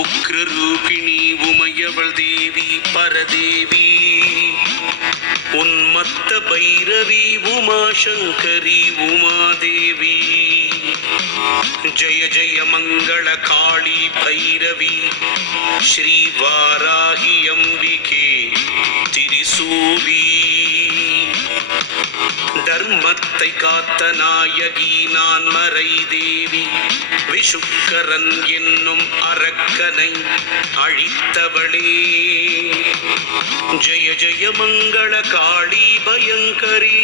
உக்ரரூபிணி உமையவள் தேவி பரதேவி, உன்மத்த பைரவி உமாசங்கரி உமாதேவி. ஜய ஜய மங்கள காளி பைரவி ஸ்ரீ வாராகி அம்பிகே திரிசூலி. தர்மத்தை காத்த நாயகி நான் மறை தேவி, விஷுக்கரன் என்னும் அரக்கனை அழித்தவளே. ஜய ஜய மங்கள காளி பயங்கரி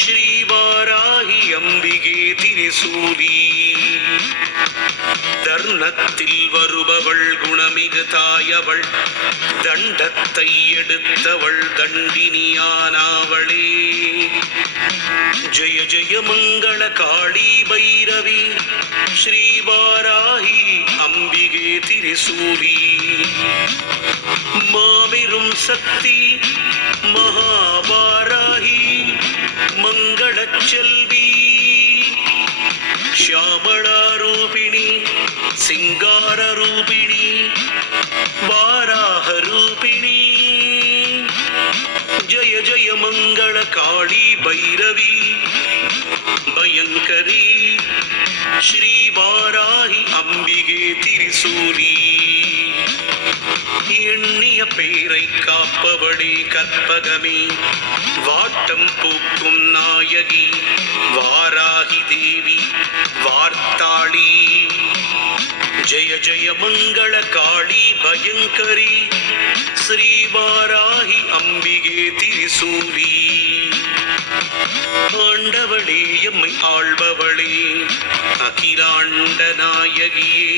ஸ்ரீ வாராகி அம்பிகே திரிசூலி. தர்ணத்தில் வருபவள் குணமிகு தாயவள், தண்டத்தை எடுத்தவள் தண்டினியானவளே. ஜய ஜய மங்கள காளி பைரவி ஸ்ரீ வாராகி அம்பிகே திரிசூலி. மாபெரும் சக்தி மகாவாராகி மங்களச் செல்வி, ஷியாமளாரூபிணி சிங்காரரூபிணி வாராகரூபிணி. ஜய ஜய மங்கள காளி பைரவி பயங்கரி ஸ்ரீ வாராகி அம்பிகே திரிசூலி. எண்ணிய பேரை காப்பவளே கற்பகமே, வாட்டம் பூக்கும் நாயகி வாராகி தேவி வார்த்தாளி. ஜய ஜய மங்கள காளி பயங்கரி ஸ்ரீ வாராகி அம்பிகே திரிசூலி. ஆண்டவளே எம்மை ஆள்பவளே அகிலாண்ட நாயகியே,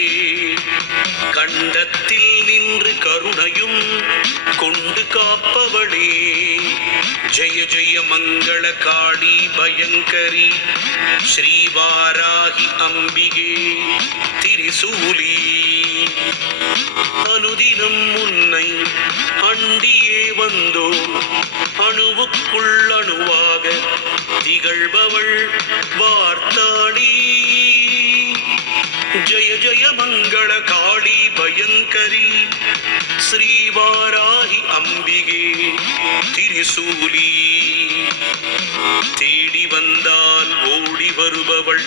கண்டத்தில் நின்று கருணையும் கொண்டு காப்பவளே. ஜய ஜய மங்கள காளி பயங்கரி ஸ்ரீ வாராகி அம்பிகே திரிசூலி. அனுதினம் உன்னை அண்டியே வந்தோ, அணுவுக்குள் அணுவாக திகழ்பவள் வார்த்தாளி. ஜய ஜய மங்கள காளி பயங்கரி ஸ்ரீ வாராகி அம்பிகே திரிசூலி. தேடி வந்தால் ஓடி வருபவள்,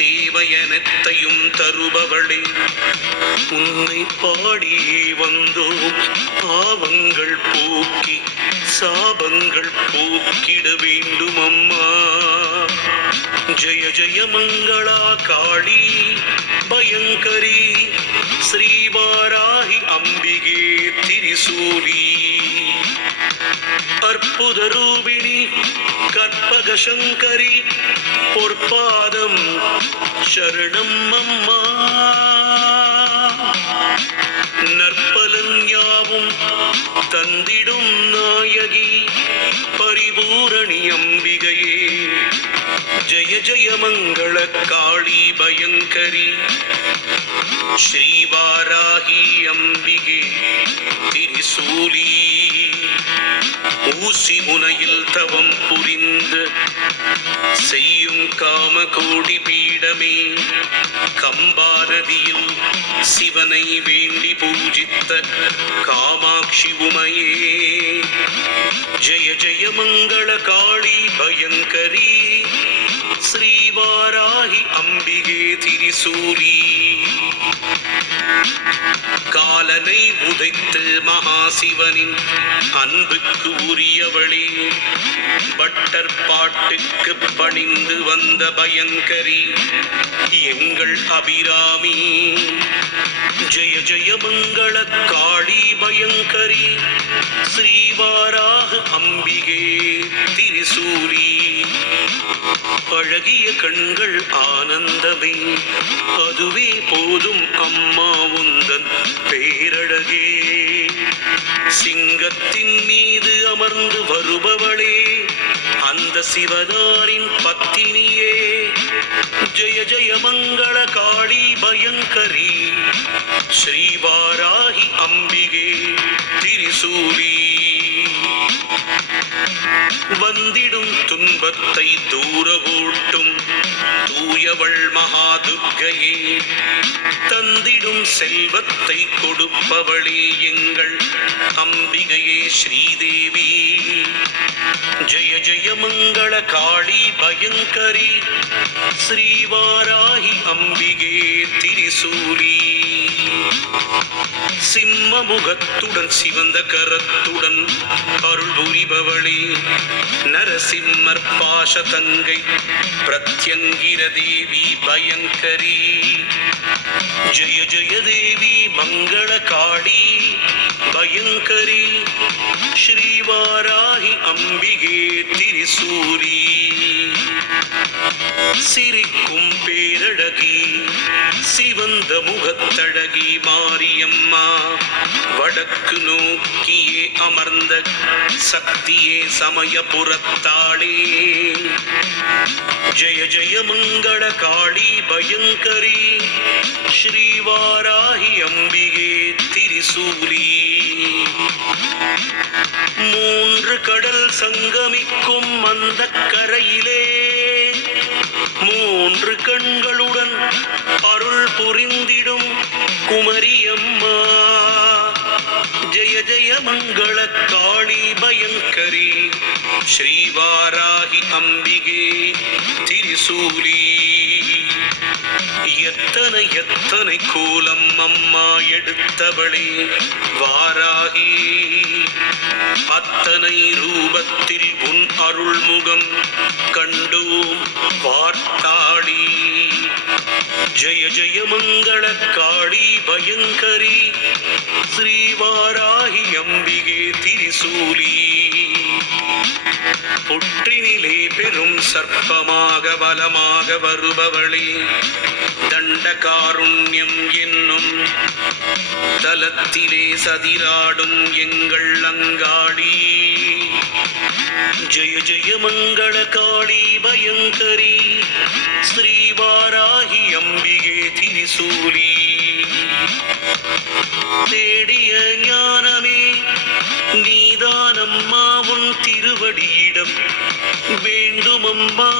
தேவையனைத்தையும் தருபவளே. உன்னை பாடி வந்தோம் பாவங்கள் போக்கி சாபங்கள் போக்கிட வேண்டும் அம்மா. ஜய ஜய மங்களா காளி பயங்கரி ஸ்ரீ வாராகி அம்பிகே திரிசூலி. அற்புத ரூபிணி கற்பக சங்கரி பொற்பாதம் சரணம் அம்மா. நற்பலன் யாவும் தந்திடும் நாயகி பரிபூரணி அம்பிகையே. ஜய ஜய மங்கள காளி பயங்கரி ஸ்ரீ வாராகி அம்பிகே திரிசூலி. ஊசி முனையில் தவம் புரிந்து செய்யும் காம கோடி பீடமே, கம்பாரதியில் சிவனை வேண்டி பூஜித்த காமாட்சி உமையே. ஜய ஜய மங்கள காளி பயங்கரி ஸ்ரீ வாராகி அம்பிகே திரிசூலி. காலனை உதைத்து மகாசிவனின் அன்புக்கு உரியவளே, பட்டர் பாட்டுக்கு பணிந்து வந்த பயங்கரி எங்கள் அபிராமி. ஜய ஜய மங்கள காளி பயங்கரி ஸ்ரீ வாராக அம்பிகே திரிசூலி. அழகிய கண்கள் ஆனந்தமே, அதுவே போதும் அம்மா உந்தன் பேரழகே. சிங்கத்தின் மீது அமர்ந்து வருபவளே, அந்த சிவனாரின் பத்தினியே. ஜய ஜய மங்கள காளி பயங்கரி ஸ்ரீ வாராகி அம்பிகே திரிசூலி. வந்திடும் துன்பத்தை தூர ஓட்டும் தூயவள் மகாதுர்க்கையே, தந்திடும் செல்வத்தை கொடுப்பவளே எங்கள் அம்பிகையே ஸ்ரீதேவி. ஜெய ஜெய மங்கள காளி பயங்கரி ஸ்ரீவாராகி அம்பிகே திரிசூலி. சிம்ம முகத்துடன் சிவந்த கரத்துடன் அருள் புரிபவளே நரசிம்மர் பாஷ தங்கை பிரத்யங்கிர தேவி பயங்கரி. ஜெய ஜெய தேவி மங்கள காளி பயங்கரி ஸ்ரீவாராகி அம்பிகே திரிசூலி. சிரிக்கும் பேரழகி சிவந்த முகத்தழகி மாரியம்மா, வடக்கு நோக்கியே அமர்ந்த சக்தியே சமயபுரத்தாளே. ஜெய ஜெய மங்கள காளி பயங்கரி ஸ்ரீவாராகி அம்பிகே திரிசூலி. மூன்று கடல் சங்கமிக்கும் அந்த கரையிலே மூன்று கண்களுடன் அருள் புரிந்திடும் குமரியம்மா. ஜெய ஜெய மங்கள காளி பயங்கரி ஸ்ரீவாராகி அம்பிகே திரிசூலி. எத்தனை எத்தனை கோலம் அம்மா எடுத்தவளே வாராகி, அத்தனை ரூபத்தில் உன் அருள்முகம் கண்டோம் பார்த்தாளி. ஜெய ஜெய மங்கள காளி பயங்கரி ஸ்ரீவாராகி அம்பிகே திரிசூலி. புற்றினிலே பெரும் சர்ப்பமாக பலமாக வருபவளே தண்டகாருண்யம் என்னும் தலத்திலே சதிராடும் எங்கள் அங்காளி. ஜெய ஜெய மங்கள காளி பயங்கரி ஸ்ரீவாராகி அம்பிகே திரிசூலி. தேடிய ஞானமே நீதானம்மா, உன் திருவடியிடம் வேண்டுமம்மா.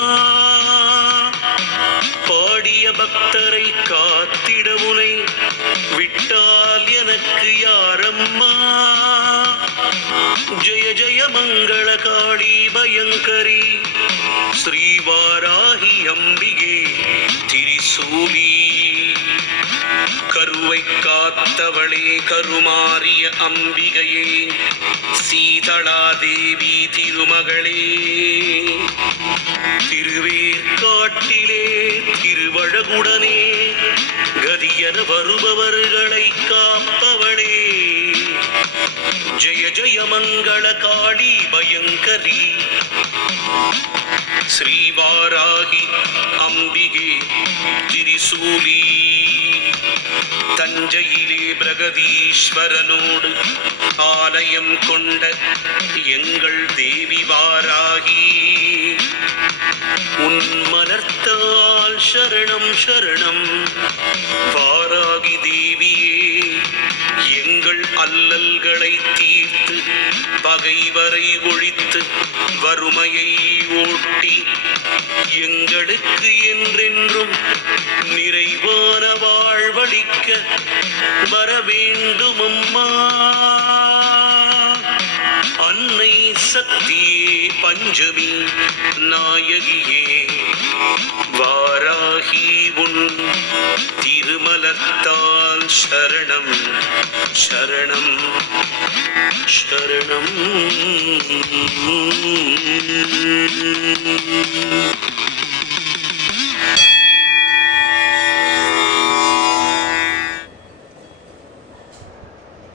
பாடிய பக்தரை காத்திட உனை விட்டால் எனக்கு யாரம்மா. ஜெய ஜெய மங்கள காளி பயங்கரி ஸ்ரீவாராகி அம்பிகே திரிசூலி. கருவை காத்தவளே கருமாறிய அம்பிகையே சீதளா தேவி திருமகளே, திருவேற்காட்டிலே திருவழகுடனே கதியன வருபவர்களை காப்பவளே. ஜெய ஜெய மங்கள காளி பயங்கரி ஸ்ரீவாராகி அம்பிகே திரிசூலி. தஞ்சையிலே பிரகதீஸ்வரனோடு ஆலயம் கொண்ட எங்கள் தேவி வாராகி, உன் மலர்த்தால் சரணம் சரணம் வாராகி தேவியே. எங்கள் அல்லல்களை தீர்த்து பகைவரை ஒழித்து வறுமையை ஓட்டி எங்களுக்கு என்றென்றும் நிறைவான வாழ்வளிக்க வர வேண்டுமம்மா. அன்னை சக்தியே பஞ்சமி நாயகியே வாராகி, உன் திருமலத்தால் சரணம் சரணம் சரணம்.